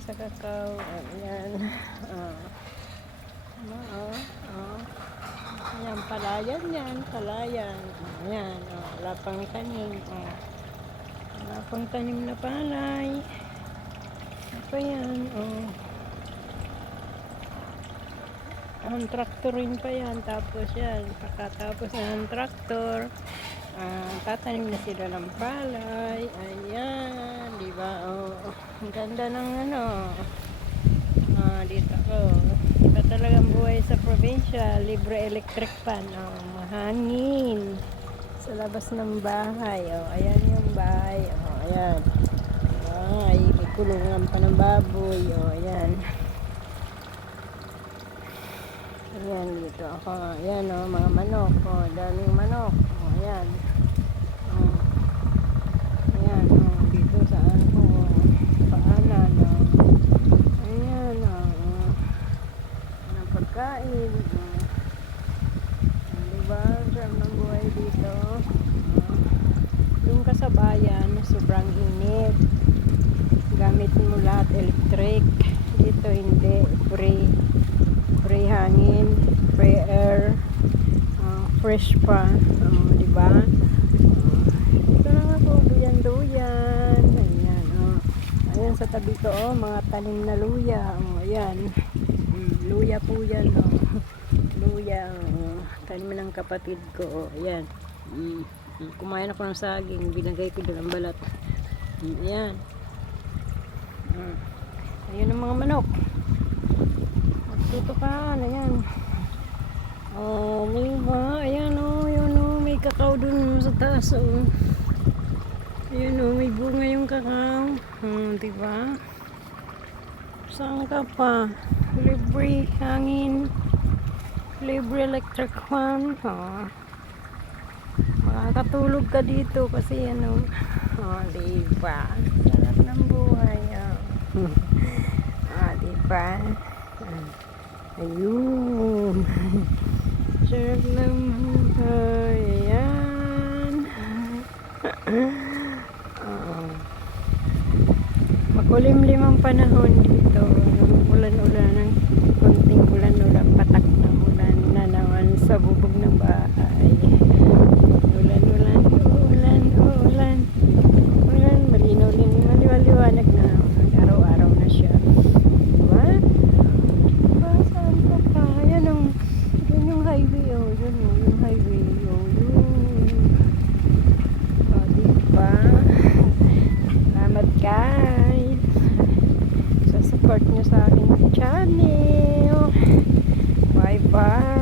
sa kakao. Ayan. Ayan, palayan yan. Palayan. Ayan. Wala pang tanim. Wala pang tanim na palay. Apa yan? Ang traktorin pa yan. Tapos yan. Pagkatapos ng traktor, tatanim na sila ng palay. Ayan. Diba? Ang ganda ng dito. Iba talagang buhay sa probinsya. Libre electric pan. Mahangin. Sa labas ng bahay. Ayan yung bahay. Ayan. Ay, may kulungan pa ng baboy. Ayan. Ayan dito ako. Ayan mga manok. Daming manok. Ayan. Ayan dito saan ko. Paanan. Ayan ang pagkain. Diba? Sarap ng buhay dito. Yung kasabayan, sobrang init. Gamit mo lahat electric. Dito hindi. Free hangin, free air, fresh pa, diba? Ito na nga po, duyan. Ayan sa tabi ko, mga tanim na luya. Ayan, luya po yan. Luya, tanim ng kapatid ko. Ayan, kumain ako ng saging, binagay ko doon ang balat. Ayan. Ayan ang mga manok. Tutukan, ayan. Diba? Ayan yun may kakao dun sa taas. Ayan may bunga yung kakao. Diba? Saan ka pa? Libre hangin. Libre electric fan. Makakatulog ka dito kasi diba? Sarap ng buhay. Diba? Ayun. Sarap ng buhay. Ayan. Makulimlim ang panahon dito. Ulan-ulan, konting ulan-ulan, patak ng ulan na naman sa bubog ng bahay. Ulan, malinaw-liwanag na. Araw-araw na siya. Diba? Saan ka pa? Ayan yung highway. Yun yung highway. Diba? Salamat guys sa support nyo sa aking channel. Bye bye.